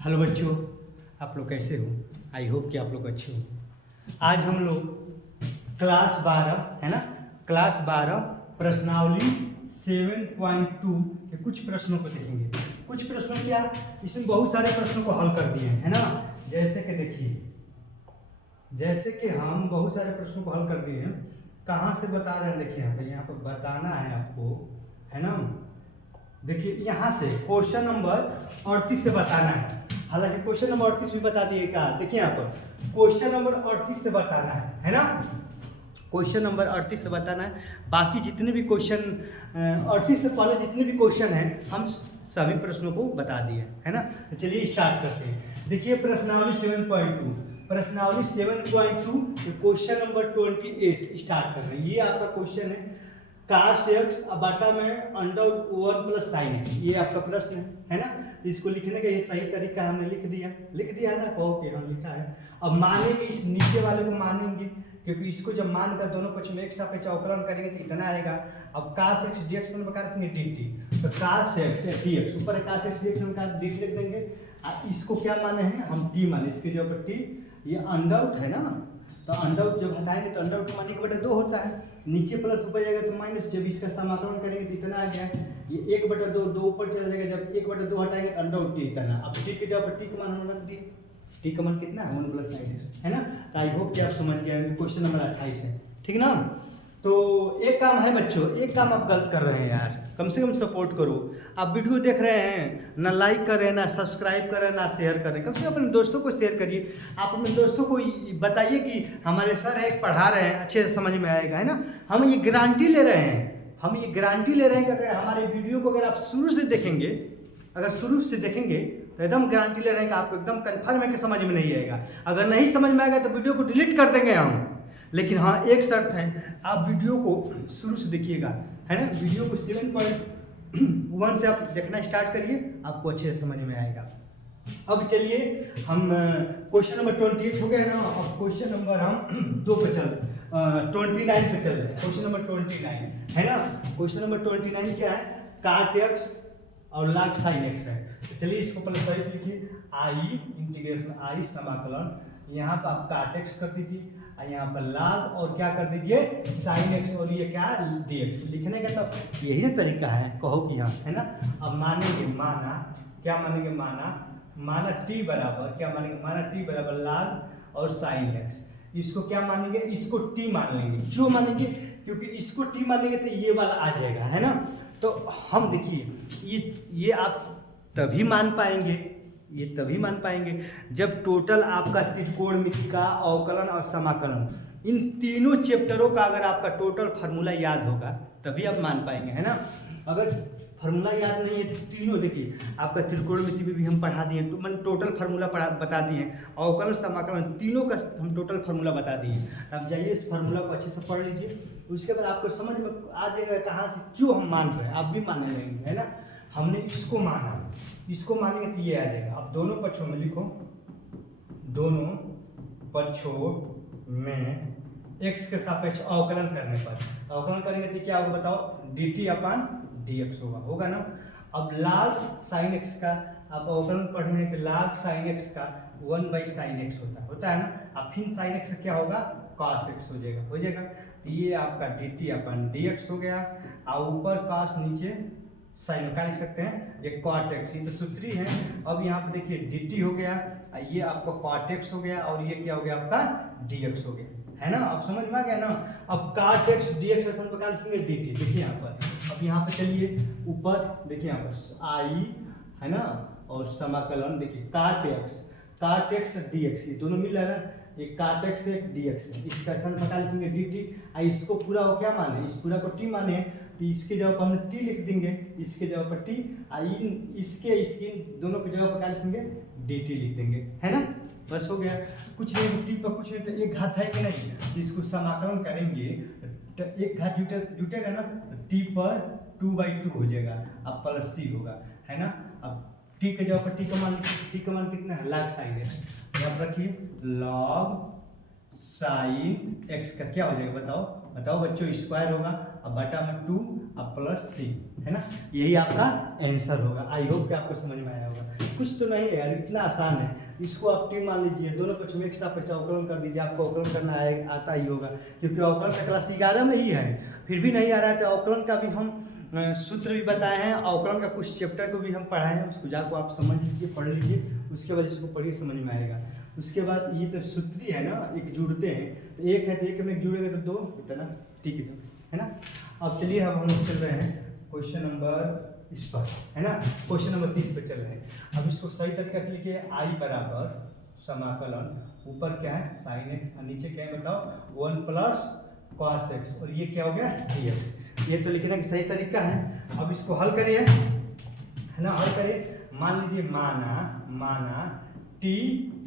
Hello बच्चों, आप लोग कैसे हो? आई होप कि आप लोग अच्छे हो। आज हम लोग क्लास 12 है ना, क्लास 12 प्रश्नावली 7.2 के कुछ प्रश्नों को देखेंगे। कुछ प्रश्नों क्या, इसमें बहुत सारे प्रश्नों को हल कर दिए हैं, है ना। जैसे कि देखिए, जैसे कि हम बहुत सारे प्रश्नों को हल कर दिए हैं। कहाँ से बता रहे हैं? देखिए यहाँ पर बताना है आपको, है ना। देखिए यहाँ से क्वेश्चन नंबर 38 से बताना है। हालांकि क्वेश्चन नंबर 38 भी बता दिए क्या, देखिए यहाँ पर क्वेश्चन नंबर 38 से बताना है ना। क्वेश्चन नंबर 38 से बताना है। बाकी जितने भी क्वेश्चन 38 से पहले जितने भी क्वेश्चन हैं हम सभी प्रश्नों को बता दिए, है ना। तो चलिए स्टार्ट करते हैं। देखिए प्रश्नावली 7.2, प्रश्नावली 7.2 क्वेश्चन नंबर 28 स्टार्ट कर रहे हैं। ये आपका क्वेश्चन है, cos x बटा में √1 + sin x, ये आपका प्रश्न है ना। इसको लिखने का ये सही तरीका हमने लिख दिया है ना, कहो कि हम लिखा है। अब मानेंगे, इस नीचे वाले को मानेंगे, क्योंकि इसको जब मानकर दोनों पक्ष में एक सापेक्ष अवकलन करेंगे तो इतना आएगा। अब cos x dx में बता रखेंगे dt, तो cos x dx ऊपर cos x dx में dt लिख देंगे। इसको क्या माने हैं हम, t माने, इसके जो ऊपर t, ये √, है ना। तो √, जब हटाएंगे तो √2 माने 1/2 होता है, नीचे प्लस ऊपर जाएगा तो माइनस। जब इसका समाकलन करेंगे तो इतना आ गया, ये 1/2, 2 ऊपर चला जाएगा। जब 1/2 हटाएंगे तो √t इतना। अब t के जगह पर t का मान हम रख दिए, t का मान कितना है 1 + sin x, है ना। तो आई होप कि आप समझ गए। क्वेश्चन नंबर 28 है, ठीक ना। तो एक काम है बच्चों, एक काम आप गलत कर रहे हैं यार, कम से कम सपोर्ट करो। आप वीडियो देख रहे हैं, ना लाइक कर रहे हैं, ना सब्सक्राइब कर रहे हैं, ना शेयर कर रहे हैं। कम से कम अपने दोस्तों को शेयर करिए। आप अपने दोस्तों को बताइए कि हमारे सर है, पढ़ा रहे हैं, अच्छे से समझ में आएगा, है ना। हम ये गारंटी ले रहे हैं, कि अगर हमारे वीडियो को अगर आप शुरू से देखेंगे, तो एकदम गारंटी ले रहे हैं कि आपको एकदम कन्फर्म है कि समझ में नहीं आएगा। अगर नहीं समझ में आएगा तो वीडियो को डिलीट कर देंगे हम। लेकिन हाँ, एक शर्त है, आप वीडियो को शुरू से देखिएगा, है ना। वीडियो को 7.1 से आप देखना स्टार्ट करिए, आपको अच्छे से समझ में आएगा। अब चलिए हम क्वेश्चन नंबर 28 हो गया ना। अब क्वेश्चन नंबर हम 29 पे चल रहे हैं। क्वेश्चन नंबर 29 है ना। क्वेश्चन नंबर 29 क्या है, cot x और log sin x है। तो चलिए इसको पहले सही से लिखिए, I समाकलन, यहाँ पर आप cot x कर दीजिए, यहाँ पर log और क्या कर दीजिए sin x, और ये क्या dx। लिखने का तो यही ना तरीका है, कहो कि हाँ, है ना। अब मानेंगे, क्या मानेंगे, माना t बराबर, क्या मानेंगे, माना t बराबर log और sin x। इसको क्या मानेंगे, इसको t मान लेंगे, जो मानेंगे, क्योंकि इसको t मानेंगे तो ये वाला आ जाएगा, है ना। तो हम देखिए, ये आप तभी मान पाएंगे, जब टोटल आपका त्रिकोणमिति का अवकलन और समाकलन, इन तीनों चैप्टरों का अगर आपका टोटल फार्मूला याद होगा तभी आप मान पाएंगे, है ना। अगर फार्मूला याद नहीं है तो तीनों, देखिए आपका त्रिकोणमिति भी हम पढ़ा दिए, तो मैंने टोटल फार्मूला बता दिए, अवकलन समाकलन तीनों का हम टोटल फार्मूला बता दिए। आप जाइए इस फार्मूला को अच्छे से पढ़ लीजिए, उसके बाद आपको समझ में आ जाएगा कहाँ से क्यों हम मान रहे हैं, आप भी मानने लगेंगे, है ना। हमने इसको मानेंगे तो ये आ जाएगा। अब दोनों पक्षों में लिखो, दोनों पक्षों में x के सापेक्ष अवकलन करने पर, अवकलन करेंगे तो क्या होगा बताओ, dt/dx होगा ना। अब log sin x का आप अवकलन पढ़े हैं कि log sin x का 1/sin x होता है ना। अब फिर sin x का क्या होगा, cos x हो जाएगा। तो ये आपका dt/dx हो गया, और ऊपर cos, नीचे साइन का लिख सकते हैं, ये cot x, ये तो सूत्री है। अब यहाँ पे देखिए dt हो गया, ये आपका cot x हो गया, और ये क्या हो गया आपका dx हो गया, है ना। अब समझ में आ गया ना। अब cot x dx का प्रकार लिखेंगे dt, देखिए यहाँ पर। अब यहाँ पे चलिए ऊपर देखिए, यहाँ पर I है ना, और समाकलन देखिए cot x dx, ये दोनों मिल रहा है, ये cot x एक dx है। इसका प्रकार लिखेंगे dt। इसको पूरा को क्या माने, इस पूरा को t माने, तो इसके जगह पर हम t लिख देंगे, इसके जगह पर t, इसके दोनों की जगह पर क्या लिखेंगे, dt लिख देंगे, है ना। बस हो गया, कुछ नहीं, t पर कुछ नहीं, तो एक घात है कि नहीं, तो इसको समाकलन करेंगे तो एक घात जुटेगा ना, तो t पर 2/2 हो जाएगा, अब प्लस c होगा, है ना। अब t के जगह पर t का मान कितना है, log sin x। यहाँ पर रखिए log sin x का क्या हो जाएगा बताओ बच्चों, स्क्वायर होगा, अब बटा में 2, अब प्लस c, है ना। यही आपका आंसर होगा। आई होप कि आपको समझ में आया होगा। कुछ तो नहीं है यार, इतना आसान है। इसको आप टी मान लीजिए, दोनों पक्ष में एक साथ अवकलन कर दीजिए, आपको अवकलन करना आता ही होगा, क्योंकि अवकलन का क्लास 11 में ही है। फिर भी नहीं आ रहा है तो अवकलन का भी हम सूत्र भी बताए हैं, अवकलन का कुछ चैप्टर को भी हम पढ़ाए हैं, उसको जाकर आप समझ लीजिए, पढ़ लीजिए, उसके बाद इसको पढ़िए, समझ में आएगा। उसके बाद ये तो सूत्री है ना, एक जुड़ते हैं, तो एक है तो एक में एक जुड़ेगा तो दो होता है ना, ठीक है ना। अब चलिए अब हम लोग चल रहे हैं क्वेश्चन नंबर इस पर, है ना, क्वेश्चन नंबर 30 पे चल रहे हैं। अब इसको सही तरीके से लिखिए, आई बराबर समाकलन, ऊपर क्या है साइन एक्स और नीचे क्या है बताओ 1 प्लस कॉस एक्स, और ये क्या हो गया dx। ये तो लिखने का सही तरीका है। अब इसको हल करिए, है ना, हल करिए। मान लीजिए माना t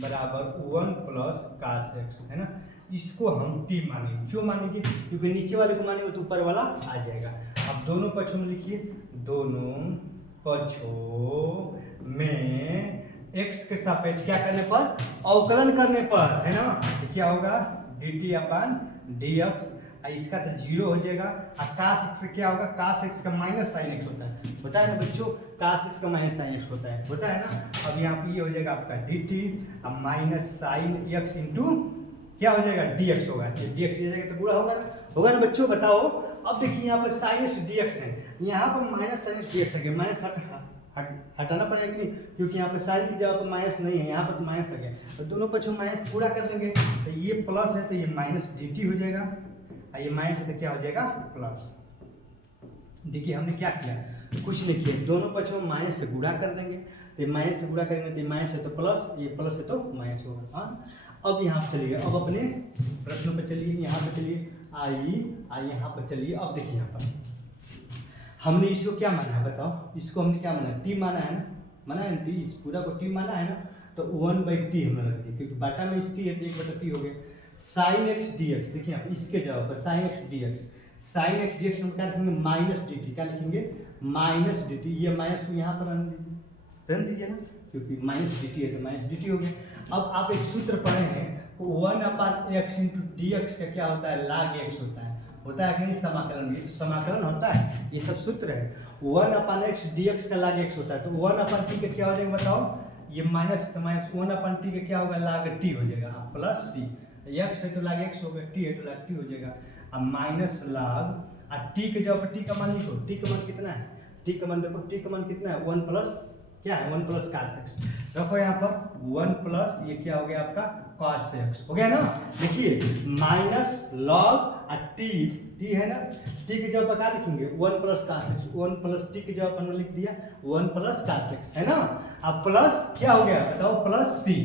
बराबर 1 प्लस कॉस एक्स, है ना, इसको हम t मानेंगे। क्यों मानेंगे? क्योंकि नीचे वाले को मानेंगे तो ऊपर वाला आ जाएगा। अब दोनों पक्षों में लिखिए, दोनों पक्षों में x के सापेक्ष क्या करने पर, अवकलन करने पर, है ना, तो क्या होगा dt अपन dx, इसका तो 0 हो जाएगा। और cos x से क्या होगा, cos x का माइनस साइन x होता है ना बच्चों, cos x का माइनस साइन x होता है ना। अब यहाँ पे ये हो जाएगा आपका dt और माइनस साइन x इंटू क्या हो जाएगा dx होगा, dx हो जाएगा तो पूरा होगा ना बच्चों, बताओ। अब देखिए यहाँ पर साइन एक्स dx है, यहाँ पर माइनस साइन एक्स dx है, माइनस हटाना पड़ेगा कि नहीं, क्योंकि यहाँ पर साइन की जगह पर माइनस नहीं है, यहाँ पर तो माइनस है, तो दोनों पक्षों में माइनस पूरा कर देंगे, तो ये प्लस है तो ये माइनस dt हो जाएगा, और ये माइनस है तो क्या हो जाएगा प्लस। देखिए हमने क्या किया, कुछ नहीं किया, दोनों पक्षों में माइनस से गुणा कर देंगे, तो माइनस से गुणा करेंगे तो माइनस है तो प्लस, ये प्लस है तो माइनस होगा। हाँ, अब यहाँ चलिए, अब अपने प्रश्नों पर चलिए, यहाँ पर चलिए, आई यहाँ पर चलिए। अब देखिए यहाँ पर हमने इसको क्या माना है बताओ, इसको हमने क्या माना है, टी माना है ना, टी, इस पूरा को टी माना है ना, तो 1/t हमने रख दिया, क्योंकि बाटा में इस टी है तो 1/t हो गया। साइन एक्स dx, देखिए आप इसके जगह पर साइन एक्स dx हम क्या लिखेंगे माइनस dt, क्या लिखेंगे माइनस dt, ये माइनस को यहाँ पर रन दीजिए ना, क्योंकि माइनस dt है तो माइनस dt हो गया। अब आप एक सूत्र पढ़े हैं, 1/x इंटू dx का क्या होता है, log x होता है कि नहीं, समाकलन, ये समाकलन होता है, ये सब सूत्र है। 1/x dx का log x होता है, तो 1/t का क्या हो जाएगा बताओ, ये माइनस तो माइनस 1/t का क्या होगा log t हो जाएगा, प्लस c, x है तो log x हो गया, t है तो log t हो जाएगा, अब माइनस log, और t के जगह पर t का मान लिखो, t का मान कितना है, t का मान देखो, t का मान कितना है 1 प्लस क्या है 1 प्लस cos x, रखो यहाँ पर 1 प्लस ये क्या हो गया आपका cos x हो गया ना। देखिए माइनस log और t है ना, t की जगह पर क्या लिखेंगे 1 plus cos x, 1 plus t की जगह पर लिख दिया 1 प्लस cos x, है ना। अब प्लस क्या हो गया बताओ, प्लस c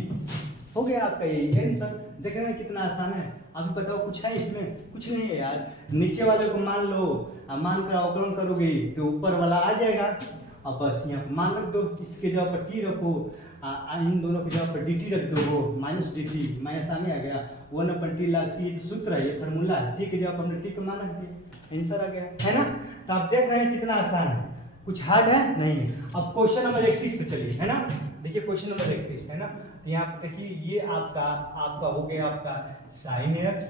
हो गया आपका, ये आंसर। देख रहे हैं कितना आसान है। अभी बताओ कुछ है इसमें, कुछ नहीं है यार। नीचे वाले को मान लो, मान कर अवकलन करोगे तो ऊपर वाला आ जाएगा। अब बस यहाँ मान रख दो, इसके जगह पर टी रखो, इन दोनों की जगह पर dt रख दो, माइनस dt, माइनस आने आ गया 1/t log t, सूत्र है ये, फार्मूला है, टी के जगह पर हमने टी का मान रख दिया, आंसर आ गया, है ना। तो आप देख रहे हैं कितना आसान है, कुछ हार्ड है नहीं है। अब क्वेश्चन नंबर 31 पे चलिए, है ना। देखिए क्वेश्चन नंबर 31 है ना, तो यहाँ पे देखिए ये आपका हो गया आपका साइन एक्स,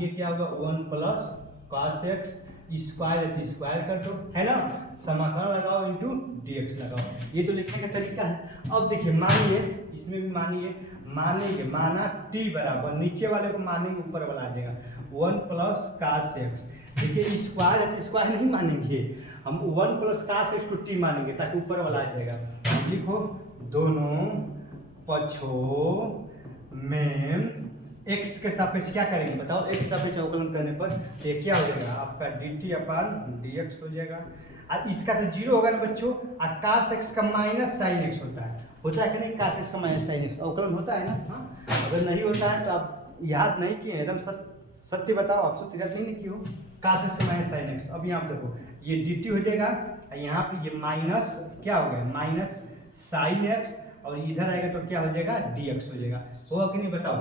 ये क्या होगा 1 प्लस cos x, स्क्वायर है तो स्क्वायर कर दो, है ना, समाकलन लगाओ इंटू dx लगाओ, ये तो लिखने का तरीका है। अब देखिए मानिए, इसमें भी मानेंगे, माना t बराबर, नीचे वाले को मानेंगे ऊपर वाला आ जाएगा 1 प्लस cos x। देखिए स्क्वायर है तो स्क्वायर नहीं मानेंगे, हम 1 प्लस cos x को t मानेंगे ताकि ऊपर वाला आ जाएगा। लिखो दोनों पक्षों में x के सापेक्ष क्या करेंगे बताओ, x सापेक्ष अवकलन करने पर ये क्या हो जाएगा आपका dt/dx हो जाएगा। और इसका तो 0 होगा ना बच्चों, और cos x का माइनस साइन x होता है कि नहीं, cos x का माइनस साइन x अवकलन होता है ना। हाँ, अगर नहीं होता है तो आप याद नहीं किए, एकदम सत्य बताओ, आप सूत्र याद नहीं किए हो, cos x का माइनस साइन x। अब यहाँ देखो ये dt हो जाएगा, यहाँ पे ये माइनस क्या हो गया माइनस साइन x, और इधर आएगा तो क्या हो जाएगा dx हो जाएगा, होगा कि नहीं बताओ,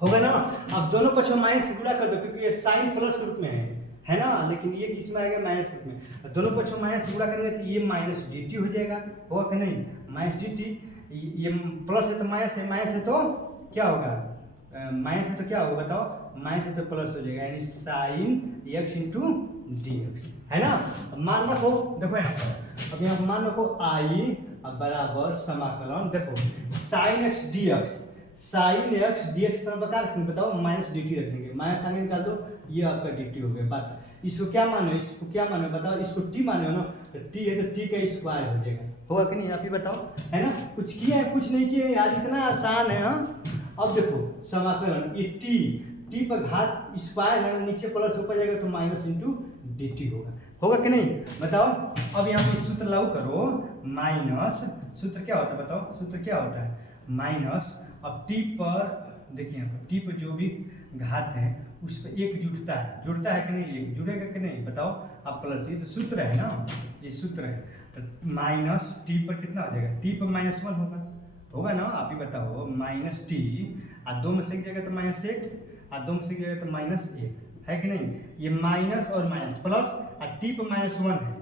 होगा ना। अब दोनों पक्षों माइनस से गुणा कर दो, क्योंकि ये साइन प्लस रूप में है ना, लेकिन ये किस में आएगा माइनस रूप में। दोनों पक्षों माइनस से गुणा करेंगे तो ये माइनस dt हो जाएगा, होगा कि नहीं, माइनस dt, ये प्लस है तो माइनस है, माइनस है तो क्या होगा, माइनस है तो क्या होगा बताओ, माइनस है तो प्लस हो जाएगा, यानी sine x into D x, है ना। मान रखो, देखो यहाँ पर, अब यहाँ मान रखो आई अब बराबर समाकलन देखो sine x D x, sine x D x तरफ बताओ माइनस डी टी रख देंगे, माइनस आगे निकाल दो, ये आपका डी टी हो गया। बात इसको क्या मानो, इसको क्या मानो बताओ, इसको टी मानो ना, तो टी है तो टी का स्क्वायर हो जाएगा, होगा कि नहीं आप ही बताओ, है ना। कुछ किया है कुछ नहीं किया यार, इतना आसान है। हाँ अब देखो समाकलन ये टी पर घात स्क्वायर है, नीचे प्लस ऊपर जाएगा तो माइनस इंटू डी टी होगा, होगा कि नहीं बताओ। अब यहाँ पे सूत्र लागू करो, माइनस सूत्र क्या होता है बताओ, सूत्र क्या होता है माइनस, अब टी पर देखिए यहाँ पर टी पर जो भी घात है उस पर एक जुड़ता है कि नहीं, एक जुड़ेगा कि नहीं बताओ आप, प्लस ये तो सूत्र है ना, ये सूत्र है, तो माइनस टी पर कितना हो जाएगा, टी पर -1 होगा ना, आप ही बताओ माइनस टी, और 2 में से एक जगह तो -1 और 2 में से एक जगह तो -1 है कि नहीं, ये माइनस और माइनस प्लस, और टी पर -1 है,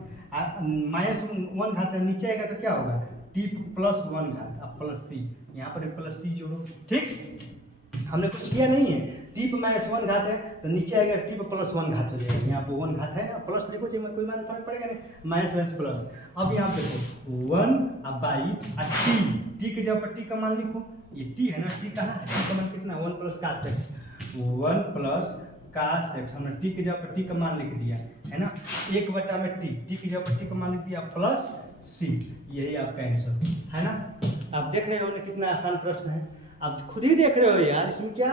-1 घात है नीचे आएगा तो क्या होगा, टी प्लस 1 घात, अब प्लस सी, यहाँ पर प्लस सी जोड़ो, ठीक हमने कुछ किया नहीं है, टी पर -1 घात है तो नीचे आएगा टी पर +1 घात हो जाएगा, यहाँ पर 1 घात है ना, प्लस लिखो चाहिए कोई मान फर्क पड़ेगा नहीं, माइनस प्लस। अब यहाँ पे देखो 1 और बाई और टी की जगह पर टी का मान लिखो, ये टी है ना, टी कहाँ है, टी का मान कितना 1 + cos x, 1 + cos x, हमने टी की जगह पर टी का मान लिख दिया है ना, 1 में टी की जगह पर टी का मान लिख दिया प्लस सी, यही आपका आंसर है ना। आप देख रहे हो ना कितना आसान प्रश्न है, आप खुद ही देख रहे हो यार, इसमें क्या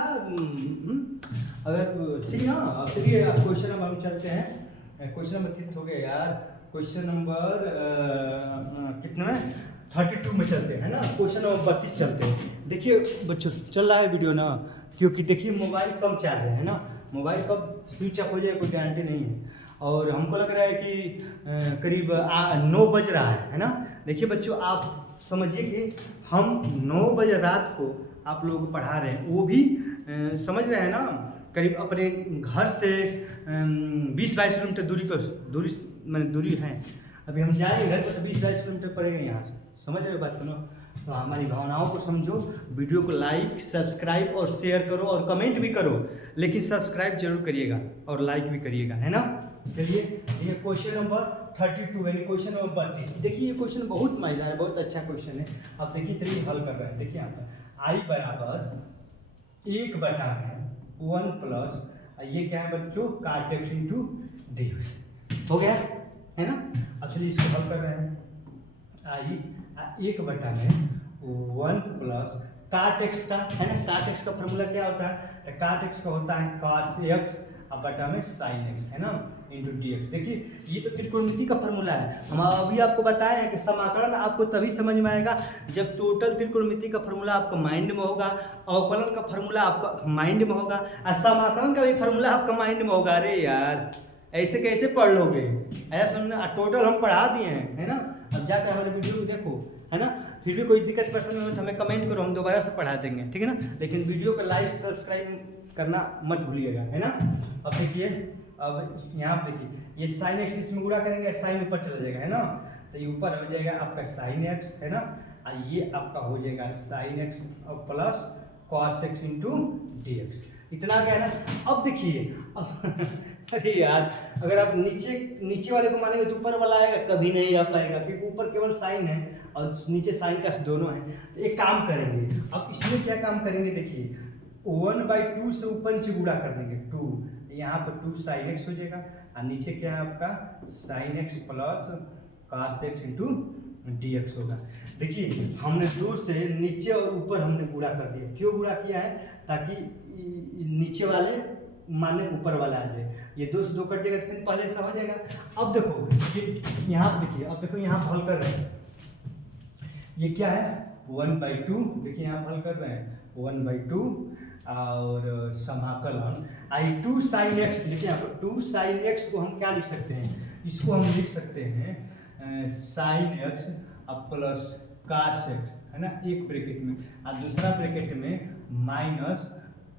अगर ठीक है ना। अब चलिए आप क्वेश्चन नंबर हम चलते हैं, क्वेश्चन नंबर 3 हो गया यार, क्वेश्चन नंबर कितना है 32 में चलते हैं ना, क्वेश्चन नंबर 32 चलते हैं। देखिए बच्चों चल रहा है वीडियो ना, क्योंकि देखिए मोबाइल कम चार्ज है ना, मोबाइल कब स्विच ऑफ हो जाए कोई गारंटी नहीं है, और हमको लग रहा है कि करीब 9 बज रहा है ना। देखिए बच्चों आप समझिए कि हम 9 बजे रात को आप लोगों को पढ़ा रहे हैं, वो भी समझ रहे हैं ना, करीब अपने घर से 20-22 किलोमीटर दूरी है, अभी हम जाएंगे घर पर तो 20-22 किलोमीटर पड़ेगा यहाँ से, समझ रहे हो बात को ना। तो हमारी भावनाओं को समझो, वीडियो को लाइक सब्सक्राइब और शेयर करो और कमेंट भी करो, लेकिन सब्सक्राइब जरूर करिएगा और लाइक भी करिएगा, है ना। चलिए ये क्वेश्चन नंबर 32 यानी क्वेश्चन नंबर 32, देखिए ये क्वेश्चन बहुत मजेदार है, बहुत अच्छा क्वेश्चन है। अब देखिए चलिए हल कर रहे हैं, देखिए यहाँ पर आई बराबर 1/1 प्लस ये क्या है बच्चों cot x इंटू डी हो गया है ना। अब चलिए इसको हल कर रहे हैं, आई 1/1 प्लस cot x का है ना, cot x का फॉर्मूला क्या होता है, cot x का होता है cos x अब बटा में sin x है ना इंटू डी एक्स। देखिए ये तो त्रिकोणमिति का फॉर्मूला है, हम अभी आपको बताया है कि समाकलन आपको तभी समझ में आएगा जब टोटल त्रिकोणमिति का फॉर्मूला आपका माइंड में होगा, अवकलन का फॉर्मूला आपका माइंड में होगा, और समाकलन का भी फॉर्मूला आपका माइंड में होगा। अरे यार ऐसे कैसे पढ़ लोगे, ऐसा समझना, टोटल हम पढ़ा दिए हैं है ना। अब जाकर हमारे वीडियो को देखो है ना, फिर भी कोई दिक्कत परेशानी हो तो हमें कमेंट करो, हम दोबारा से पढ़ा देंगे, ठीक है ना। लेकिन वीडियो को लाइक सब्सक्राइब करना मत भूलिएगा, है ना। अब देखिए अब यहाँ पर देखिए ये साइन एक्स इसमें गुणा करेंगे, साइन ऊपर चला जाएगा है ना, तो ये ऊपर हो जाएगा आपका साइन एक्स है ना, और ये आपका हो जाएगा साइन एक्स और plus cos x into D x, इतना क्या है ना। अब देखिए अब अरे यार अगर आप नीचे वाले को मानेंगे तो ऊपर वाला आएगा, कभी नहीं आ पाएगा, क्योंकि ऊपर केवल साइन है और नीचे साइन का दोनों है। तो एक काम करेंगे, अब इसमें क्या काम करेंगे, देखिए 1/2 से ऊपर नीचे गुणा कर देंगे 2, यहाँ पर 2 साइन एक्स हो जाएगा, और नीचे क्या है आपका sine x plus cos x into D x होगा। देखिए हमने 2 से नीचे और ऊपर हमने गुणा कर दिया, क्यों गुणा किया है, ताकि नीचे वाले माने ऊपर वाला आ जाए, ये 2 से 2 कट जाएगा तो पहले ऐसा हो जाएगा। अब देखो ये यहाँ देखिए, अब देखो यहाँ हल कर रहे हैं, ये क्या है 1/2, देखिए यहाँ हल कर रहे हैं 1/2 और समाकलन i2 sin x, देखिए यहाँ पर 2 sin x को हम क्या लिख सकते हैं, इसको हम लिख सकते हैं sin x अब प्लस cos x है ना, एक ब्रैकेट में, और दूसरा ब्रैकेट में माइनस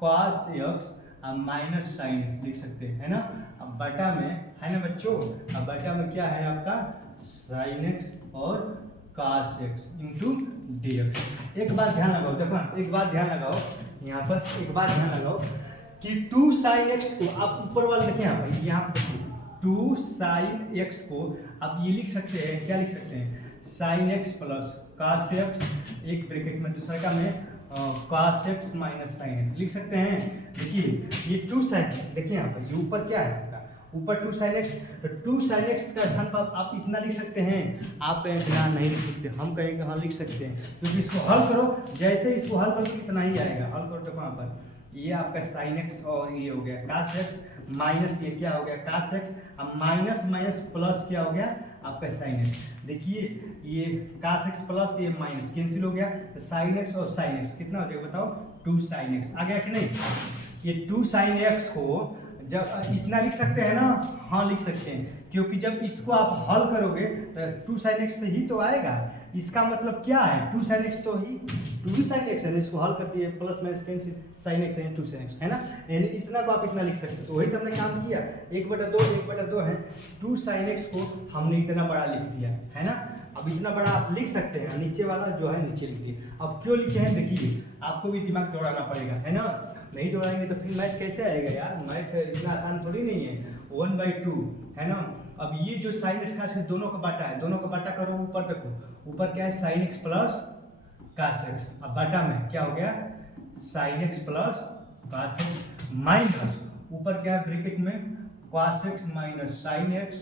cos x और माइनस साइन एक्स लिख सकते हैं है ना। अब बटा में है ना बच्चों, अब बटा में क्या है आपका साइन एक्स और cos x into D x. एक बात ध्यान लगाओ, देखो एक बात ध्यान लगाओ, यहाँ पर एक बात ध्यान लगाओ कि 2 sin x को आप ऊपर वाला देखिए यहाँ पर 2 sin x को आप ये लिख सकते हैं, क्या लिख सकते हैं sine x plus cos X, एक ब्रैकेट में दूसरा का मैं cos x minus sine X लिख सकते हैं। देखिए ये 2 साइन, देखिए यहाँ पर ये ऊपर क्या है आपका, ऊपर 2 साइन एक्स, तो 2 साइन एक्स का स्थान पर आप इतना लिख सकते हैं। आप कहें कि नहीं लिख सकते, हम कहेंगे हाँ लिख सकते हैं, क्योंकि इसको हल करो, जैसे इसको हल करो कितना ही आएगा। हल करो तो कहाँ पर, ये आपका साइन एक्स और ये हो गया कास एक्स माइनस ये क्या हो गया कास एक्स, अब माइनस माइनस प्लस क्या हो गया आपका साइन एक्स। देखिए ये कास एक्स प्लस ये माइनस कैंसिल हो गया, तो साइन एक्स और साइन एक्स कितना हो जाएगा बताओ, 2 साइन एक्स आ गया कि नहीं। ये 2 साइन एक्स को जब इतना लिख सकते हैं ना, हाँ लिख सकते हैं, क्योंकि जब इसको आप हल करोगे तो 2 साइन एक्स ही तो आएगा। इसका मतलब क्या है, 2 साइन एक्स तो ही 2 ही साइन एक्स है, इसको हल करती है plus minus cancel sine x है 2 साइन एक्स है ना, यानी इतना को आप इतना लिख सकते हो। तो वही तो हमने काम किया, 1/2 है, 2 साइन एक्स को हमने इतना बड़ा लिख दिया है ना। अब इतना बड़ा आप लिख सकते हैं, नीचे वाला जो है नीचे लिख दिए। अब क्यों लिखे हैं देखिए, आपको भी दिमाग दौड़ाना पड़ेगा है ना, नहीं दौड़ाएंगे तो फिर मैथ कैसे आएगा यार, मैथ इतना आसान थोड़ी नहीं है। 1/2 है ना। अब ये जो साइन एक्स का है दोनों का बाटा है, दोनों का बाटा करो ऊपर तक, ऊपर क्या है sine x plus cos x, अब बाटा में क्या हो गया sine x plus cos x minus ऊपर क्या है ब्रैकेट में cos x minus sine X,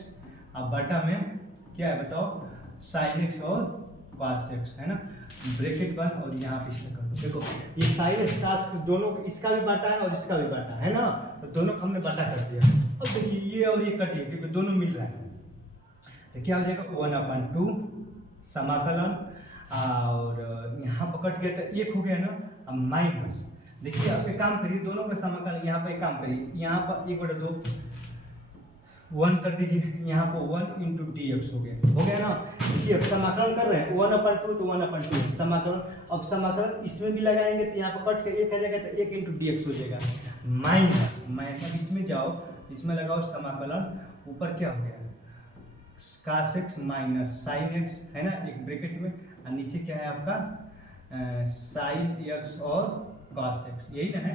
अब बाटा में क्या है बताओ साइन एक्स और कास एक्स है ना, ब्रैकेट बंद और यहाँ पे इसका कर दो। देखो ये साइन एक्स कास दोनों इसका भी बाटा है और इसका भी बाटा है ना, तो दोनों को हमने बाटा कर दिया। अब देखिए ये और ये कटिए क्योंकि दोनों मिल रहा है, तो क्या हो जाएगा 1/2 समाकलन, और यहाँ पर कट गया तो 1 हो गया ना, अब माइनस। देखिए आप एक काम करिए, दोनों का समाकलन यहाँ पर एक काम करिए, यहाँ पर 1/2 1 कर दीजिए, यहाँ पर 1 इंटू dx हो गया ना। देखिए अब समाकलन कर रहे हैं 1/2 तो 1/2 समाकलन, अब समाकलन इसमें भी लगाएंगे तो यहाँ पर कट के 1 आ जाएगा तो 1 इंटू dx हो जाएगा माइनस माइनस। अब इसमें जाओ, इसमें लगाओ समाकलन, ऊपर क्या हो गया कास एक्स माइनस साइन एक्स है ना एक ब्रैकेट में, और नीचे क्या है आपका साइन एक्स और कॉस एक्स यही ना है,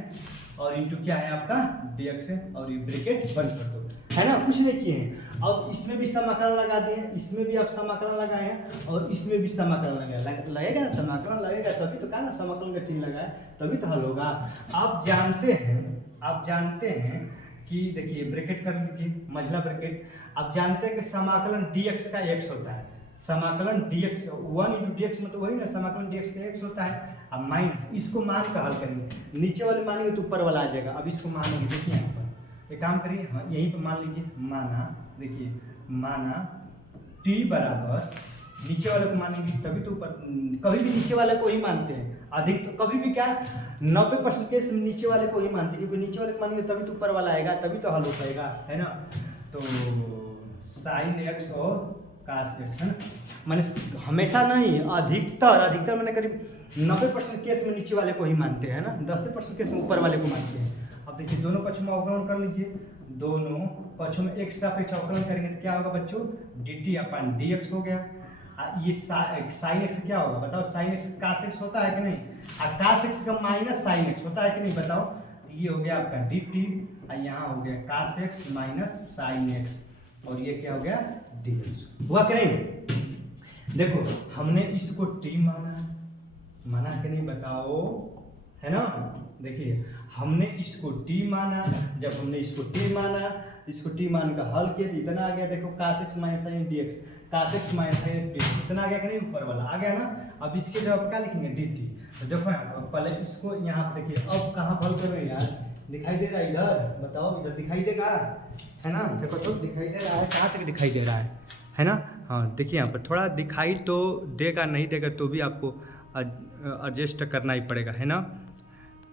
और इंटू क्या है आपका dx है, और ये ब्रैकेट बंद कर दो है ना, कुछ नहीं किए हैं। अब इसमें भी समाकलन लगा दिए, इसमें भी आप समाकलन लगाए हैं और इसमें भी समाकलन लगेगा ना, समाकलन लगेगा तभी तो कहा ना समाकलन का चिन्ह लगाए तभी तो हल होगा। आप जानते हैं कि देखिए ब्रैकेट कर लीजिए मझला ब्रैकेट, आप जानते हैं कि समाकलन dx का x होता है, समाकलन dx 1 इंटू dx मतलब वही ना समाकलन dx का x होता है। अब माइनस इसको मान का हल करेंगे, नीचे वाले मानेंगे तो ऊपर वाला आ जाएगा, अब इसको मानेंगे देखिए यहाँ पर एक काम करिए, हाँ यहीं पर मान लीजिए, माना देखिए माना t बराबर नीचे वाले को मानेंगे तभी तो ऊपर, कभी भी नीचे वाले को ही मानते हैं अधिक, तो कभी भी क्या 90% केस में नीचे वाले को ही मानते हैं, क्योंकि नीचे वाले को मानेंगे तभी तो ऊपर वाला आएगा, तभी तो हल हो पाएगा है ना। तो साइन एक्स और कास एक्स है ना, मैंने हमेशा नहीं अधिकतर मैंने करीब 90% केस में नीचे वाले को ही मानते हैं ना, 10% केस में ऊपर वाले को मानते हैं। अब देखिए दोनों पक्षों में अवकलन कर लीजिए, दोनों पक्षों में एक सापेक्ष अवकलन करेंगे तो क्या होगा बच्चों dt/dx हो गया। ये साइन एक्स क्या होगा बताओ, साइन एक्स कास एक्स होता है कि नहीं, और कास एक्स का माइनस साइन एक्स होता है कि नहीं बताओ, ये हो गया आपका dt, और यहाँ हो गया कास एक्स माइनस साइन एक्स, और ये क्या हो गया dx हुआ कि नहीं। देखो हमने इसको t माना कि नहीं बताओ है ना। देखिए हमने इसको t माना, जब हमने इसको t माना, इसको t मान का हल किया तो इतना आ गया, देखो कास एक्स माइनस साइन dx, कास एक्स माइनस साइन dx इतना आ गया कि नहीं, ऊपर वाला आ गया ना। अब इसके जवाब क्या लिखेंगे dt, तो देखो पहले इसको यहाँ पे देखिए, अब कहाँ हल कर रहे हैं यार, दिखाई दे रहा है इधर बताओ, इधर दिखाई देगा है ना, देखो तो दिखाई दे रहा है, कहाँ तक दिखाई दे रहा है ना। हाँ देखिए यहाँ पर थोड़ा दिखाई तो देगा, नहीं देगा तो भी आपको एडजस्ट करना ही पड़ेगा है ना।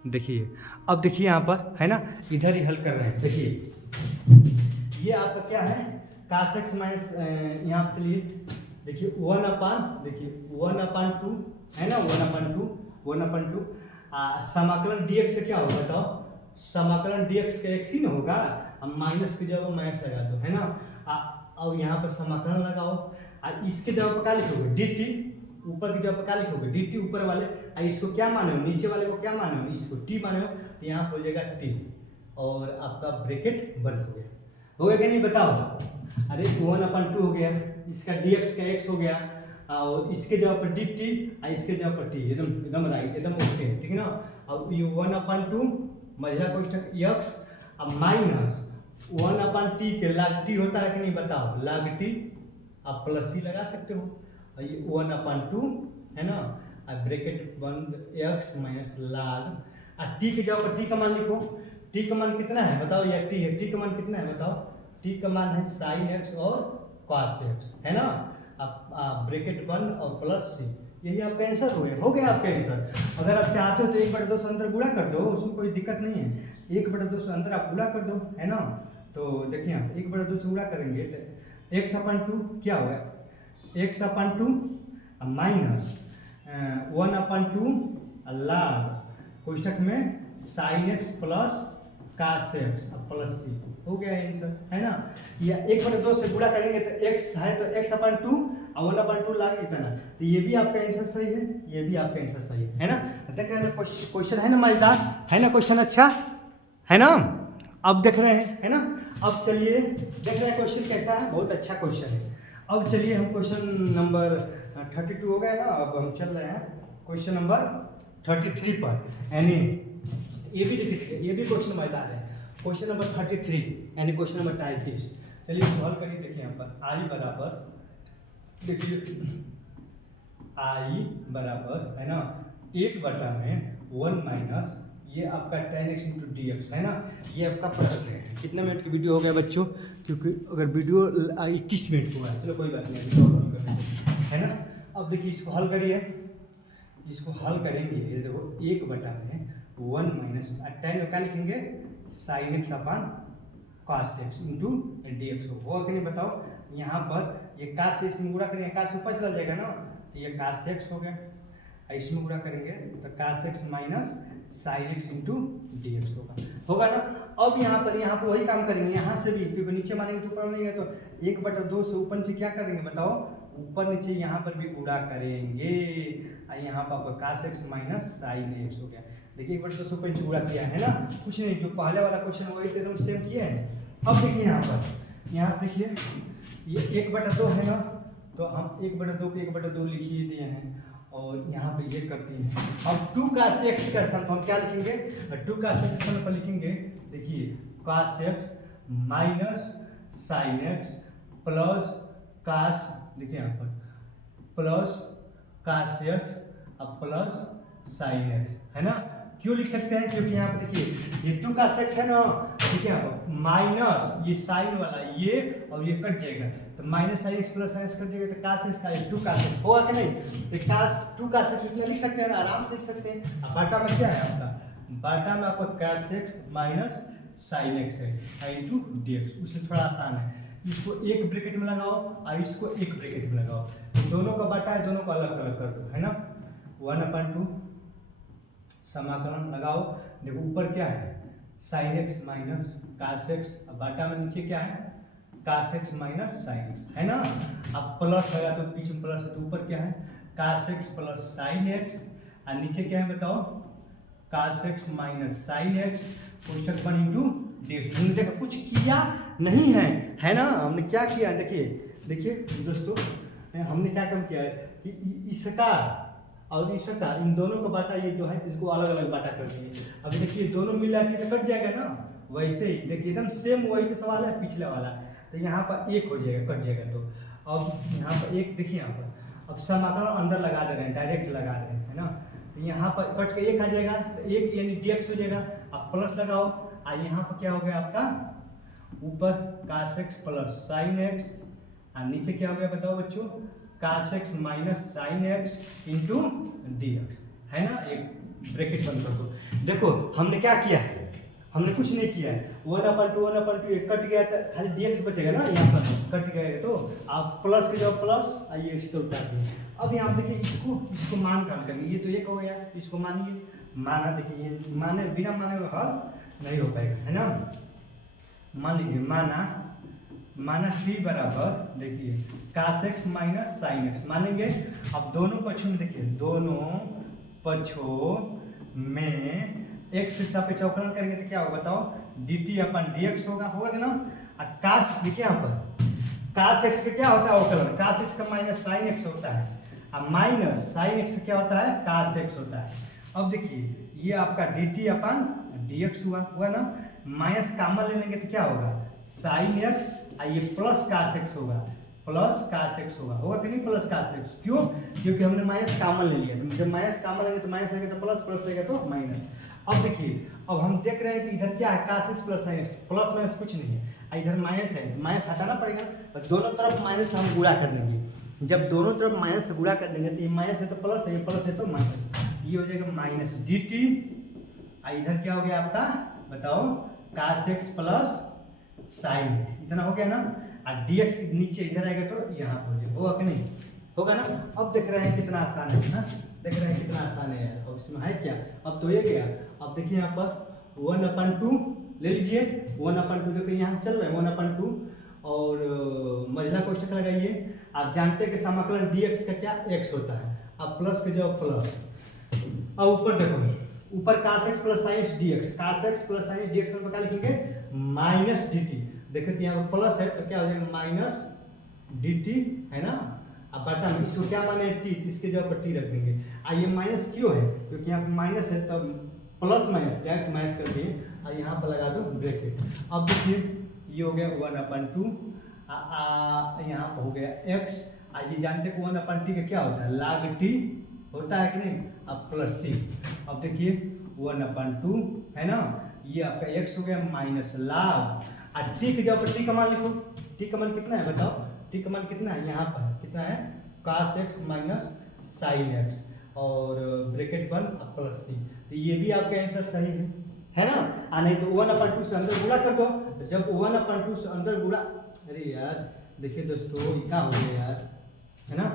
देखिए अब देखिए यहाँ पर है ना, इधर ही हल कर रहे हैं। देखिए ये आपका क्या है कास एक्स माइनस, यहाँ के लिए देखिए 1/2 है ना, 1/2 समाकलन dx से क्या होगा बताओ, समाकलन dx का x ही ना होगा, अब माइनस की जगह माइनस लगा दो है ना, और यहाँ पर समाकलन लगाओ, और इसके जगह पर क्या लिखोगे dt, ऊपर की जगह क्या लिखोगे dt ऊपर वाले, और इसको क्या माने हो नीचे वाले को क्या माने हो, इसको t माने हो, तो यहाँ हो जाएगा t, और आपका ब्रैकेट बंद हो गया कि नहीं बताओ। अरे 1/2 हो गया, इसका dx का x हो गया, और इसके जगह पर डी टी और इसके जगह पर टी, एकदम एकदम राइट, एकदम ओके, ठीक है ना। अब ये 1/2 मझला कोष्ठक यक्स, अब माइनस 1/t के लाग टी होता है कि नहीं बताओ, लाग टी, आप प्लस सी लगा सकते हो, और ये 1/2 है ना, अब ब्रैकेट बंद x माइनस लाग, और टी के जगह पर टी का मान लिखो, टी का मान कितना है बताओ, या टी है, टी का मान कितना है बताओ, टी का मान है साइन एक्स और कॉस एक्स, है ना। अब ब्रैकेट बंद और प्लस सी, यही आपका आंसर हो गया आपका आंसर। अगर आप चाहते हो तो 1/2 से अंदर गुणा कर दो, उसमें कोई दिक्कत नहीं है, 1/2 से अंदर आप गुणा कर दो, है ना। तो देखिए आप 1/2 से गुणा करेंगे तो x/2 क्या होगा, x/2 माइनस 1/2 लाग कोष्ठक में sine x plus cos x plus c, हो गया आंसर, है ना। या 1/2 से गुणा करेंगे तो x है तो x/2 और 1/2 लाग इतना, तो ये भी आपका आंसर सही है, ये भी आपका आंसर सही है ना। देख रहे हैं क्वेश्चन है ना मजेदार, है ना क्वेश्चन अच्छा, है ना। अब देख रहे हैं, है ना। अब चलिए देख रहे हैं क्वेश्चन कैसा है, बहुत अच्छा क्वेश्चन है। अब चलिए हम क्वेश्चन नंबर 32 हो गया ना, अब हम चल रहे हैं क्वेश्चन नंबर 33 पर, यानी ये भी देखिए, ये भी क्वेश्चन मजेदार है, क्वेश्चन नंबर 33 यानी क्वेश्चन नंबर 33। चलिए सॉल्व करिए, देखिए यहाँ पर आई बराबर, देखिए आई बराबर है ना 1/1 माइनस ये आपका tan x into D x, है ना। ये आपका प्रश्न है, कितने मिनट की वीडियो हो गया बच्चों, क्योंकि अगर वीडियो 21 मिनट हुआ है, चलो कोई बात नहीं, सॉल्व कर लेते हैं, है ना। अब देखिए इसको हल करिए, इसको हल करेंगे, ये देखो 1/1 माइनस tan में क्या लिखेंगे, साइन एक्स अपन cos x into D x होगा कि नहीं बताओ। यहाँ पर ये कास इसमें गुणा करेंगे, कास ऊपर चला जाएगा ना, ये कास एक्स हो गया, इसमें गुणा करेंगे तो cos x minus sine x into D x होगा ना। अब यहाँ पर वही काम करेंगे, यहाँ से भी, क्योंकि नीचे मानेंगे तो ऊपर मानेंगे, तो 1/2 से ऊपर नीचे क्या करेंगे बताओ, ऊपर नीचे यहाँ पर भी गुणा करेंगे, और यहाँ पर आपका कास एक्स माइनस साइन एक्स हो गया। देखिए 1/2 से ऊपर नीचे गुणा किया है ना, कुछ नहीं, जो पहले वाला क्वेश्चन वही एकदम सेम किया है। अब देखिए यहाँ देखिए ये 1/2 है ना, तो हम 1/2 को 1/2 लिख ही दिए हैं, और यहाँ पे ये करते हैं। अब 2 कास एक्स का स्थान पर हम क्या लिखेंगे, 2 कास एक्स स्थान पर लिखेंगे, देखिए cos x minus sine x plus cos, देखिए यहाँ पर प्लस कास एक्स अब प्लस साइन एक्स, है ना। क्यों लिख सकते हैं, क्योंकि यहाँ पर देखिए ये 2 कास एक्स है ना, ठीक है, माइनस ये साइन वाला ये और ये कट जाएगा, तो minus sine x plus sine x cut जाएगा, तो कास एक्स का 2 कास एक्स होगा कि नहीं, तो कास 2 कास एक्स इतना लिख सकते हैं ना, आराम से लिख सकते हैं। अब बाटा में क्या है आपका, बाटा में आपका कास एक्स माइनस साइन एक्स है इंटू डी एक्स, उससे थोड़ा आसान है, इसको एक ब्रैकेट में लगाओ और इसको एक ब्रैकेट में लगाओ, तो दोनों का बाटा है, दोनों को अलग अलग कर दो, है ना। 1/2 समाकलन लगाओ, देखो ऊपर क्या है sine X minus cos x, अब बाटा में नीचे क्या है cos x minus sine x, है ना। अब प्लस लगा तो पीछे प्लस है, तो ऊपर क्या है cos x plus sine x, और नीचे क्या है बताओ कास एक्स माइनस साइन एक्स कोष्ठक 1 इंटू डी एक्स। हमने कुछ किया नहीं है ना, हमने क्या किया, देखिए दोस्तों, हमने क्या काम किया है कि इसका और इसका, इन दोनों का बाटा ये जो है इसको अलग अलग बाटा कर दिए। अब देखिए दोनों मिल जाती है तो कट जाएगा ना, वैसे ही देखिए एकदम सेम वही तो सवाल है पिछले वाला, तो यहाँ पर 1 हो जाएगा, कट जाएगा, तो अब यहाँ पर 1 देखिए यहाँ पर, अब समाकलन अंदर लगा दे रहे हैं, डायरेक्ट लगा रहे हैं, है ना। तो यहाँ पर कट के 1 आ जाएगा, तो 1 यानी डी एक्स हो जाएगा, अब प्लस लगाओ, और यहाँ पर क्या हो गया आपका ऊपर cos x plus sine x, और नीचे क्या हो गया बताओ बच्चों cos x minus sine x into D x, है ना। एक ब्रैकेट बंद कर दो। देखो हमने क्या किया है, हमने कुछ नहीं किया है, 1/2 एक कट गया तो खाली डी एक्स बचेगा ना, यहाँ पर कट गया तो आप प्लस के जब प्लस आइए इस तो उतार दिए। अब यहाँ देखिए इसको मान कर करेंगे, ये तो 1 हो गया, इसको मानिए, माना देखिए ये माने बिना माने हुए हल नहीं हो पाएगा, है ना। मान लीजिए माना टी बराबर देखिए cos x minus sine x मानेंगे। अब दोनों पक्षों में देखिए, दोनों पक्षों में एक्स से सापेक्ष अवकलन करेंगे तो क्या होगा बताओ, डी टी अपन डी एक्स होगा कि ना। कास देखिए यहाँ पर कास एक्स का क्या होता है अवकलन, कास एक्स का माइनस साइन एक्स होता है, अब माइनस साइन एक्स क्या होता है कास एक्स होता है। अब देखिए ये आपका डी टी अपन डी एक्स हुआ ना, माइनस कामन ले लेंगे तो क्या होगा साइन एक्स, ये प्लस कास एक्स होगा, प्लस कास एक्स होगा कि नहीं प्लस कास एक्स, क्यों क्योंकि हमने माइनस कामन ले लिया, तो जब माइनस कामन लेंगे तो माइनस रहेगा तो प्लस, प्लस रहेगा तो माइनस। अब देखिए अब हम देख रहे हैं कि इधर क्या है cos x plus sine x, plus minus कुछ नहीं है, इधर माइनस है तो माइनस हटाना पड़ेगा, और दोनों तरफ माइनस हम गुणा कर देंगे, जब दोनों तरफ माइनस से गुणा कर देंगे तो ये माइनस है तो प्लस है, ये प्लस है तो माइनस, ये हो जाएगा माइनस डी टी, इधर क्या हो गया आपका बताओ कास एक्स प्लस साइन एक्स, इतना हो गया ना, और डी एक्स नीचे इधर आएगा तो यहाँ हो जाएगा, होगा कि नहीं होगा ना। अब देख रहे हैं कितना आसान है ना, देख रहे हैं कितना आसान है यार, और इसमें है क्या, अब तो ये गया। अब देखिए यहाँ पर 1/2 ले लीजिए, 1/2 देखिए यहाँ चल रहा है 1/2, और मझला कोष्ठक लगाइए, आप जानते हैं कि समाकलन dx का क्या x होता है, अब प्लस के जाओ प्लस, और ऊपर देखो ऊपर cos x plus sin x dx, cos x plus sin x dx में क्या लिखेंगे माइनस डी टी, देखिए तो यहाँ पर प्लस है तो क्या हो जाएगा माइनस डी टी है ना, अब बटा में इसको क्या माने टी, इसके जगह पर टी रख देंगे, ये माइनस क्यों है क्योंकि यहाँ पर माइनस है तब प्लस माइनस डायरेक्ट माइनस कर दिए, और यहाँ पर लगा दो ब्रैकेट। अब देखिए ये हो गया 1/2, यहाँ पर हो गया x, ये जानते हैं 1/t का क्या होता है log t होता है कि नहीं, अब प्लस सी, अब देखिए 1/2 है ना, ये आपका x हो गया माइनस log, और t के जगह पर t का मान लिखो, t का मान कितना है बताओ, t का मान कितना है यहाँ पर कितना है cos x minus sine x, और ब्रैकेट 1 प्लस सी, तो ये भी आपका आंसर सही है ना, नहीं तो 1/2 से अंदर गुणा कर दो, जब 1/2 से अंदर गुणा, अरे यार देखिए दोस्तों क्या हो गया यार है ना,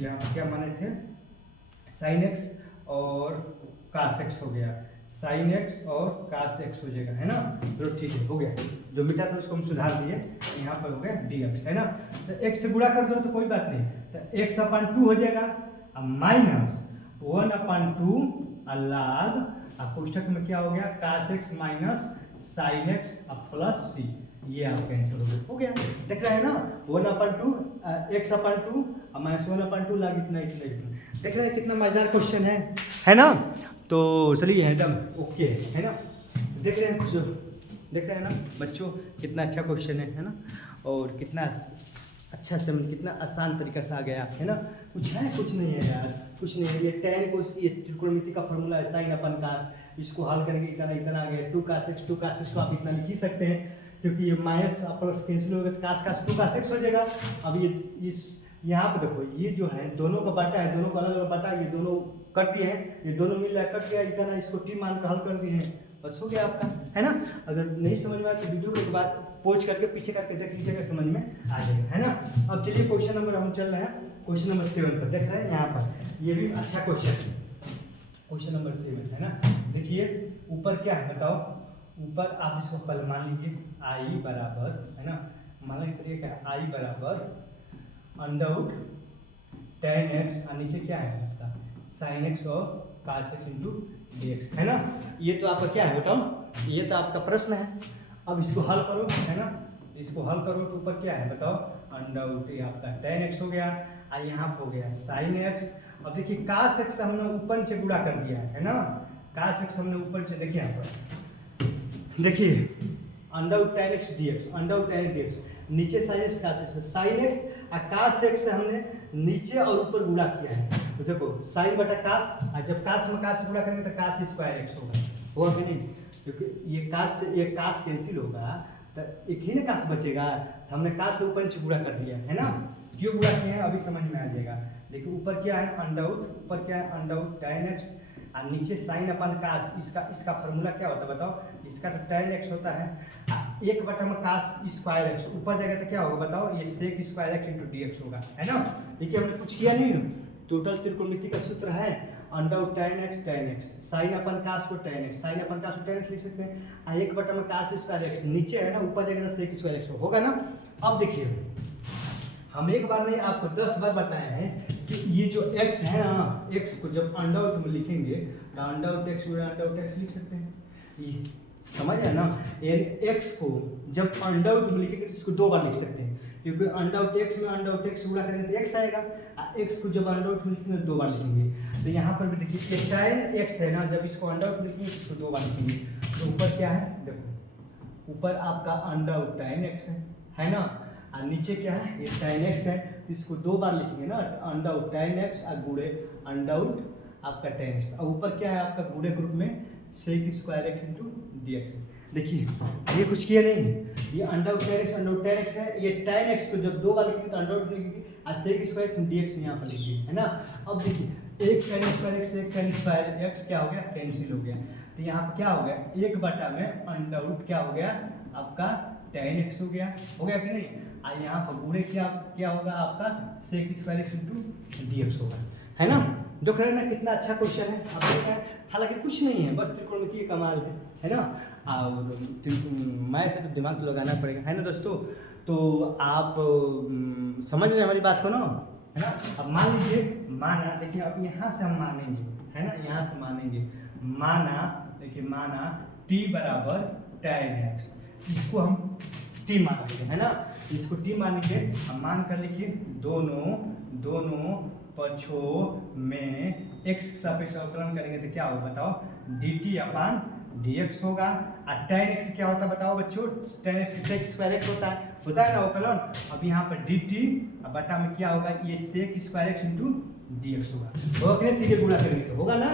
यहाँ पर क्या माने थे साइन एक्स और कास एक्स हो गया, साइन एक्स और कास एक्स हो जाएगा है ना, चलो ठीक है हो गया, जो मिटा था उसको हम सुधार दिए, यहाँ पर हो गया डी एक्स है ना, तो एक्स से गुणा कर दो तो कोई बात नहीं, तो x/2 हो जाएगा, माइनस 1/2 log, पुस्तक में क्या हो गया cos x minus sine x plus c, ये आपका आंसर हो गया, देख रहे हैं ना 1/2 x/2 माइनस 1/2 log इतना इतना इतना, देख रहे हैं कितना मजेदार क्वेश्चन है ना, तो चलिए एकदम ओके है ना, देख रहे हैं कुछ देख रहे हैं ना बच्चों कितना अच्छा क्वेश्चन है ना, और कितना अच्छा से कितना आसान तरीका से आ गया है ना, कुछ है कुछ नहीं है यार, कुछ नहीं है, ये tan को ये त्रिकोणमिति का फॉर्मूला है sin अपन कास, इसको हल करेंगे इतना इतना आ गया 2 cos x को आप इतना लिख ही सकते हैं, क्योंकि ये माइनस प्लस कैंसिल हो गया cos 2 cos x हो जाएगा। अब ये इस यहाँ पे देखो ये जो है दोनों का बाटा है, दोनों का अलग अलग बाटा, ये दोनों कर दिए हैं, ये दोनों मिल रहा कट गया इतना, इसको टी मान का हल कर दिए हैं, बस हो गया आपका है ना। अगर नहीं समझ में आए तो वीडियो के बाद पोज करके पीछे करके देख लीजिएगा, समझ में आ जाएगा है ना। अब चलिए क्वेश्चन नंबर हम चल रहे हैं क्वेश्चन नंबर 7 पर, देख रहे हैं यहाँ पर, ये भी अच्छा क्वेश्चन है, क्वेश्चन नंबर 7 है ना। देखिए ऊपर क्या है बताओ, ऊपर आप इसको पहले मान लीजिए आई बराबर है ना, मान लीजिए क्या है आई बराबर अंडर tan x, और नीचे क्या है आपका sin x और cos x into D x है ना। ये तो आपका क्या है बताओ, ये तो आपका प्रश्न है, अब इसको हल करो है ना, इसको हल करो तो ऊपर क्या है बताओ अंडर ये आपका tan x हो गया, और यहाँ हो गया sin x। अब देखिए cos x हमने ऊपर नीचे गुणा कर दिया है ना, cos x हमने ऊपर नीचे देखिए यहाँ पर देखिए under tan x dx, under tan x dx, नीचे sin x cos x, sin x और cos x से हमने नीचे और ऊपर गुणा किया है, तो देखो sin बटा cos, और जब cos में cos से गुणा करेंगे तो cos स्क्वायर x होगा कि नहीं, क्योंकि ये cos से ये cos कैंसिल होगा तो एक ही ना cos बचेगा, तो हमने cos से ऊपर नीचे गुणा कर दिया है ना, क्यों गुणा किए हैं अभी समझ में आ जाएगा। देखिए ऊपर क्या है अंडर, ऊपर क्या है अंडर tan x, और नीचे साइन अपन कास, इसका फार्मूला क्या होता है बताओ, इसका तो tan x होता है, एक बटा में कास स्क्वायर एक्स, ऊपर जाएगा तो क्या होगा बताओ ये sec square X into D x होगा है ना। देखिए हमने कुछ किया नहीं, टोटल त्रिकोणमिति का सूत्र है अंडर tan x, साइन अपन कास को tan x, साइन अपन कास को tan x लिख सकते हैं, और एक बटा में कास स्क्वायर एक्स नीचे है ना, ऊपर जाएगा तो सेक स्क्वायर एक्स होगा ना। अब देखिए हम एक बार नहीं आपको 10 बार बताए हैं कि ये जो x है ना, x को जब अंडर रूट में लिखेंगे तो अंडर रूट x लिख सकते हैं, समझ रहे ना, यानी x को जब अंडर रूट में लिखेंगे तो इसको 2 बार लिख सकते हैं, क्योंकि अंडर आउट एक्स में अंडर आउट एक्स गुणा करेंगे तो एक्स आएगा, एक्स को जब अंडर आउट लिखेंगे तो 2 बार लिखेंगे। तो यहाँ पर भी देखिए tan एक्स है ना, जब इसको अंडर आउट लिखेंगे तो इसको 2 बार लिखेंगे। तो ऊपर क्या है देखो, ऊपर आपका अंडर आउट tan एक्स है ना, और नीचे क्या है ये tan एक्स है, तो इसको 2 बार लिखेंगे ना, अंडर आउट tan एक्स और गुणे अंडर आउट आपका tan एक्स, और ऊपर क्या है आपका गुणे ग्रुप में sec square X into D x. देखिए ये कुछ किया नहीं, ये अंडर आउट tan एक्स है, ये tan एक्स को जब 2 बार लिखेंगे तो अंडर आउट लिखेंगे और sec स्क्वायर डी एक्स यहाँ पर लिखिए, है ना। अब देखिए एक tan स्क्वायर एक्स एक tan स्क्वायर एक्स क्या हो गया, कैंसिल हो गया। तो यहाँ पर क्या हो गया, 1 में अंडर आउट क्या हो गया आपका tan एक्स हो गया कि नहीं, और यहाँ पर गुणे क्या होगा आपका sec square X into D x होगा, है ना। देख रहे हैं ना कितना अच्छा क्वेश्चन है, आप देख रहे हैं हालांकि कुछ नहीं है, बस त्रिकोणमितीय कमाल है ना। और मैथ है तो दिमाग तो लगाना पड़ेगा, है ना दोस्तों। तो आप समझ रहे हैं हमारी बात को ना, है ना। अब मान लीजिए, माना देखिए अब यहाँ से हम मानेंगे, है ना, यहाँ से मानेंगे, माना देखिए माना t बराबर tan एक्स, इसको हम t मान लेंगे, है ना, इसको t मानेंगे। हम मान कर लिखिए दोनों पक्षों में x के सापेक्ष अवकलन करेंगे तो क्या होगा बताओ, dt अपान dx होगा। और tan x क्या होता है बताओ बच्चों, tan x sec square x होता है ना अवकलन। अब यहाँ पर dt बटा में क्या होगा, ये sec square X into dx होगा, ओके सीधे गुणा करेंगे तो होगा ना,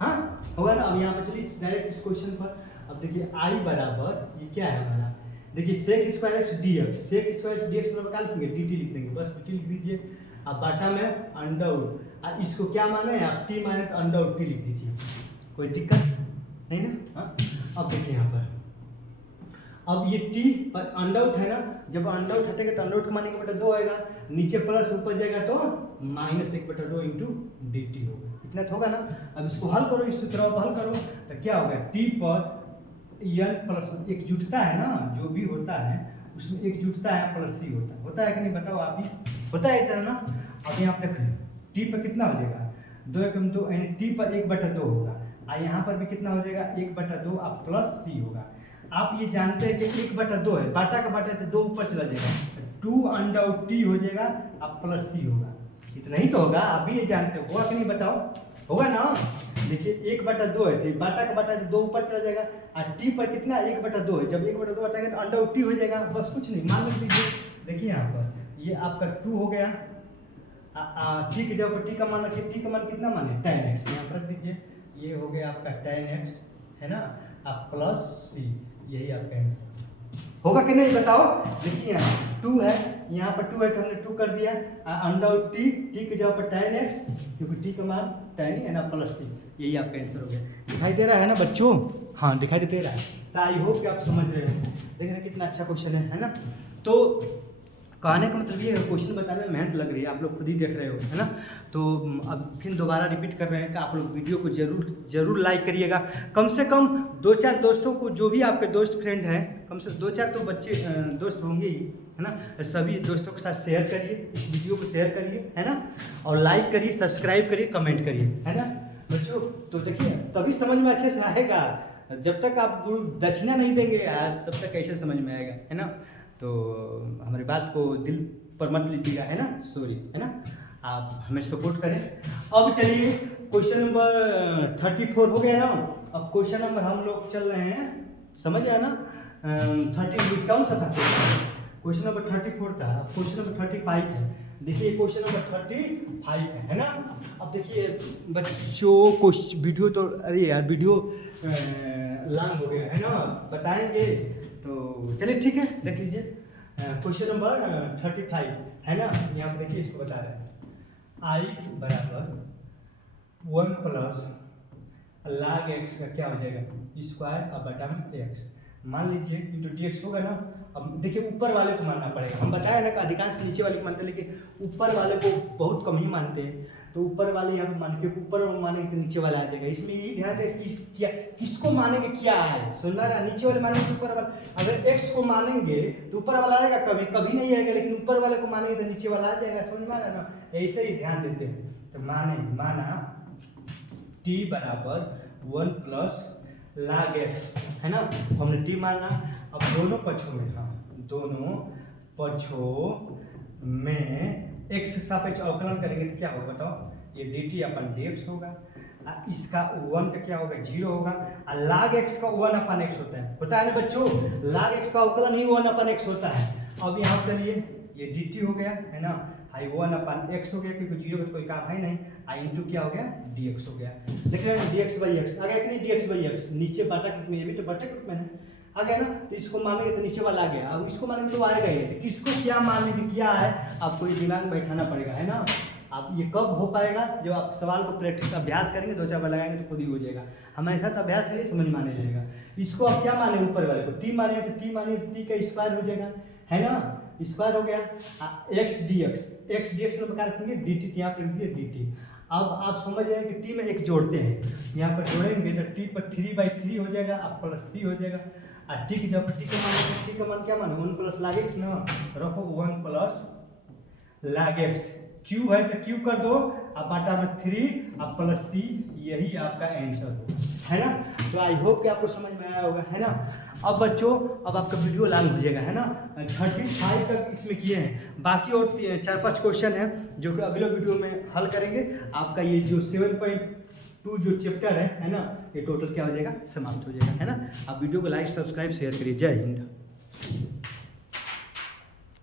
हाँ होगा ना। अब यहाँ पर चलिए डायरेक्ट इस क्वेश्चन पर, अब देखिए I बराबर ये क्या है हमारा, देखिए sec स्क्वायर एक्स dx मतलब क्या लिखेंगे, dt लिख देंगे, बस dt लिख दीजिए। अब बाटा में अंडर आउट, और इसको क्या माने आप t माने तो अंडर आउट t लिख दीजिए, कोई दिक्कत नहीं ना। हाँ अब देखिए यहाँ पर, अब ये t पर अंडर आउट है ना, जब अंडर आउट हटेगा तो अंडर आउट मानेंगे बटा 2 आएगा, नीचे प्लस ऊपर जाएगा तो -1/2 इंटू dt होगा, इतना तो होगा ना। अब इसको हल करो, इस सूत्र को हल करो तो क्या होगा, t पर n प्लस एक जुटता है ना, जो भी होता है उसमें एक जुटता है प्लस c होता है कि नहीं बताओ आप ही, होता है इतना ना। अब यहाँ पे देखें t पर कितना हो जाएगा, 2 एकम 2 यानी t पर 1/2 होगा, और यहाँ पर भी कितना हो जाएगा 1/2 अब प्लस c होगा। आप ये जानते हैं कि 1/2 है, बाटा का बाटा तो 2 ऊपर चला जाएगा, 2 अंडर आउट t हो जाएगा अब प्लस c होगा, इतना ही तो होगा, आप भी ये जानते हो, होगा कि नहीं बताओ, होगा ना। देखिए 1/2 है तो बाटा का बाटा 2 ऊपर चला जाएगा, और t पर कितना 1/2 है, जब 1/2 हटाएंगे तो अंडर आउट t हो जाएगा, बस कुछ नहीं मान लीजिए। देखिए यहाँ पर ये आपका 2 हो गया, t के जब t का मान रखिए, t का मान कितना माने tan x, यहाँ पर रख दीजिए, ये हो गया आपका tan x, है ना, अब प्लस c, यही आपका आंसर होगा कि नहीं बताओ। देखिए यहाँ 2 है, यहाँ पर 2 है तो हमने 2 कर दिया, अंडर आउट t के जगह पर tan x, क्योंकि t का मान tan ही है ना, प्लस c, यही आपका आंसर हो गया। दिखाई दे रहा है ना बच्चों, हाँ दिखाई दे रहा है, तो आई होप कि आप समझ रहे हो, देख रहे कितना अच्छा क्वेश्चन है ना। तो कहने का मतलब ये है, क्वेश्चन बताने में मेहनत लग रही है, आप लोग खुद ही देख रहे हो, है ना। तो अब फिर दोबारा रिपीट कर रहे हैं कि आप लोग वीडियो को जरूर लाइक करिएगा, कम से कम 2-4 दोस्तों को, जो भी आपके दोस्त फ्रेंड हैं, कम से 2-4 तो बच्चे दोस्त होंगे ही, है ना, सभी दोस्तों के साथ शेयर करिए, इस वीडियो को शेयर करिए, है ना, और लाइक करिए, सब्सक्राइब करिए, कमेंट करिए, है ना बच्चों। तो देखिए तभी समझ में अच्छे से आएगा, जब तक आप दक्षिणा नहीं देंगे यार तब तक कैसे समझ में आएगा, है ना। तो हमारी बात को दिल पर मत लीजिएगा, है ना, सॉरी, है ना, आप हमें सपोर्ट करें। अब चलिए क्वेश्चन नंबर 34 हो गया ना, अब क्वेश्चन नंबर हम लोग चल रहे हैं, समझ आया ना, 30 कौन सा था क्वेश्चन नंबर 34 था, अब क्वेश्चन नंबर 35 है। देखिए क्वेश्चन नंबर 35 है ना। अब देखिए बच्चों को वीडियो तो, अरे यार वीडियो लॉन्ग हो गया है ना, बताएंगे तो चलिए ठीक है, देख लीजिए क्वेश्चन नंबर 35 है ना। यहाँ पर देखिए इसको बता रहे हैं, i बराबर 1 प्लस log x का क्या हो जाएगा स्क्वायर अब बटा में x, मान लीजिए इंटू डी एक्स होगा ना। अब देखिए ऊपर वाले को मानना पड़ेगा, हम बताया ना कि अधिकांश नीचे वाले को मानते हैं, लेकिन ऊपर वाले को बहुत कम ही मानते हैं, तो ऊपर वाले यहाँ पे मान के ऊपर मानेंगे तो नीचे वाला आ जाएगा, इसमें यही ध्यान दें किसको मानेंगे क्या है, समझ में आ रहा है। नीचे वाले मानेंगे तो ऊपर वाला, अगर x को मानेंगे तो ऊपर वाला आएगा, कभी नहीं आएगा, लेकिन ऊपर वाले को मानेंगे तो नीचे वाला आ जाएगा, समझ में आ रहा है ना, ऐसे ही ध्यान देते हैं। तो माना t बराबर 1 प्लस log x है ना, हमने t माना। अब दोनों पक्षों में, हाँ दोनों पक्षों में x सापेक्ष अवकलन करेंगे तो क्या होगा बताओ, ये dt अपन dx होगा, इसका 1 का क्या होगा 0 होगा, और log x का 1/x होता है ना बच्चों, log x का अवकलन ही 1/x होता है। अब यहाँ चलिए ये dt हो गया है ना, आई 1/x हो गया क्योंकि 0 का तो कोई काम है नहीं, आई इंटू क्या हो गया dx हो गया। लेकिन dx/x आ गया कि नहीं, dx/x नीचे बटा में, ये भी तो बटे में है आ गया ना, तो इसको मानेंगे तो नीचे वाला आ गया, अब इसको मानेंगे तो आएगा ही। तो किसको क्या मानने की क्या है आपको ये दिमाग में बैठाना पड़ेगा है ना। आप ये कब हो पाएगा, जब आप सवाल को प्रैक्टिस अभ्यास करेंगे, 2-4 बार लगाएंगे तो खुद ही हो जाएगा। हमारे साथ अभ्यास करिए, समझ में आने लगेगा। इसको आप क्या माने, ऊपर वाले को t माने तो t माने t का स्क्वायर हो जाएगा है ना, स्क्वायर हो गया। x dx में प्रकार रखेंगे dt, यहाँ पर लिखिए dt। अब आप समझ रहे हैं कि t में एक जोड़ते हैं, यहाँ पर जोड़ेंगे तो t पर 3/3 हो जाएगा, अब प्लस c हो जाएगा। और t जब t का मान, t का मान क्या माने 1 + log x ना, रखो 1 + log x, क्यू है तो क्यू कर दो, अब बाटा में 3 अब प्लस c, यही आपका आंसर हो है ना। तो आई होप कि आपको समझ में आया होगा है ना। अब बच्चों अब आपका वीडियो लॉन्ग हो जाएगा है ना, 35 तक इसमें किए हैं, बाकी और 4-5 क्वेश्चन हैं जो कि अगले वीडियो में हल करेंगे। आपका ये जो 7.2 जो चैप्टर है ना, ये टोटल क्या हो जाएगा समाप्त हो जाएगा है ना। आप वीडियो को लाइक सब्सक्राइब शेयर करिए। जय हिंद।